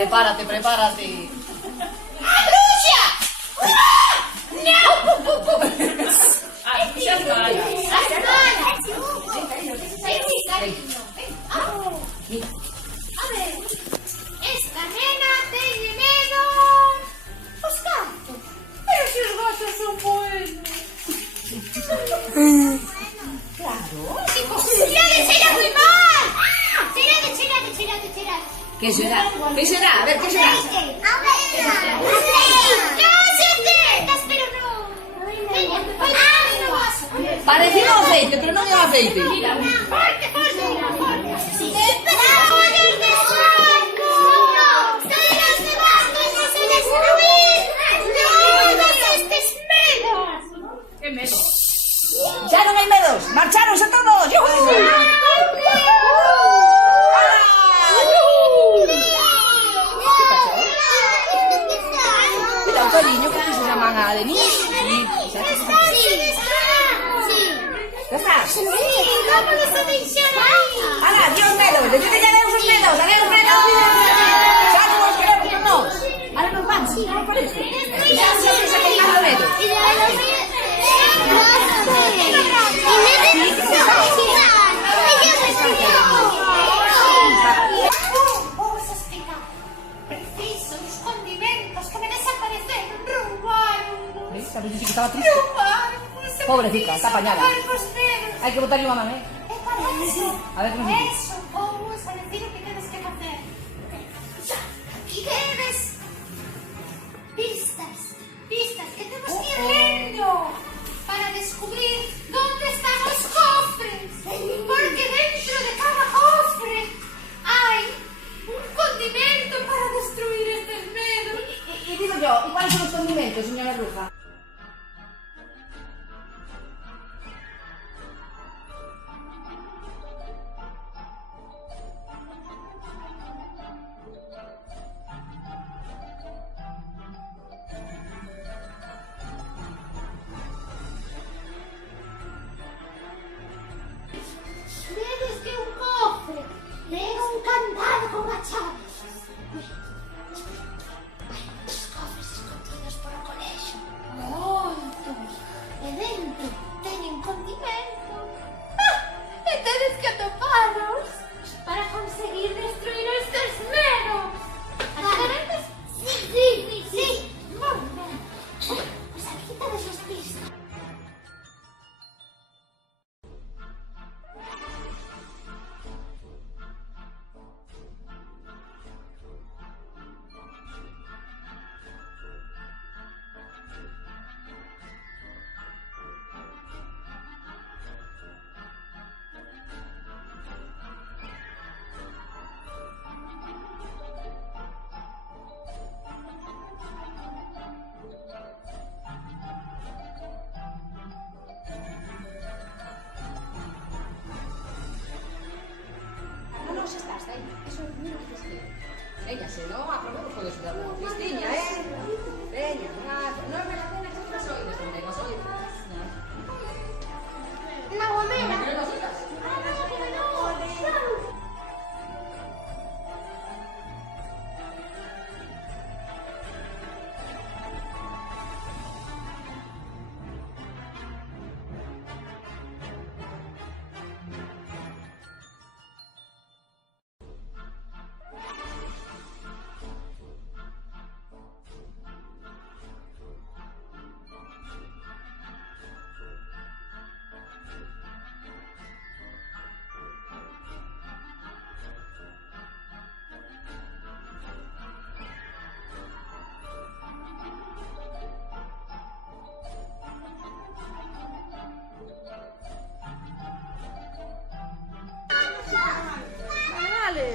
Prepárate, prepárate. ¡Lucia! ¡No! Lucia es mala. A ver, esta nena tiene miedo os gatos. Pero si os gatos son buenos. Claro. ¡Será muy mal! ¡Será! ¿Qué será? ¿Qué será? A ver, ¿qué será? Pero no. Parecido a aceite, pero non é aceite. ¡Fuerte! Xa non hai medos, marcharonse todos. Mira, o cariño, que se llaman a Denise. Ya está. Ana, Dios medos, decide ya deus os medos, adeus medos. Xa non os queremos con nós. Ahora nos vamos, non parece? Xa se queimado o medo. Vamos a explicar. Preciso os condimentos que me desapareceron. Roubaron. ¿Ves? A ver si que estaba triste. Pobrecita, está apañada. Hai que botarlle unha man, eh? Para eso. A ver, ¿cómo se dice? Eso, vamos a decir o que tienes que hacer. ¿Quieres pistas? Pistas que tenemos que ir leyendo para descubrir dónde están los cofres. Porque dentro de cada cofre hay un condimento para destruir este esmero. Y digo yo, ¿y cuáles son los condimentos, señora bruja? Debes de un cofre. Tengo un candado con achaves. Los cofres escondidos por o colexo. Moitos. E dentro teñen condimento. E tedes que atoparos para conseguir destruir este esmero. ¿Achegaredes? Sí. Moi ben. Pues aquí tedes os pistas. No, xa estás, eso é o primeiro que tens que... Veña, se non, aprobemos con eso da Cristiña, Veña, non me la pena que te oides, non me las oides. La gomera. ¿No las oigas? Vale. A ver,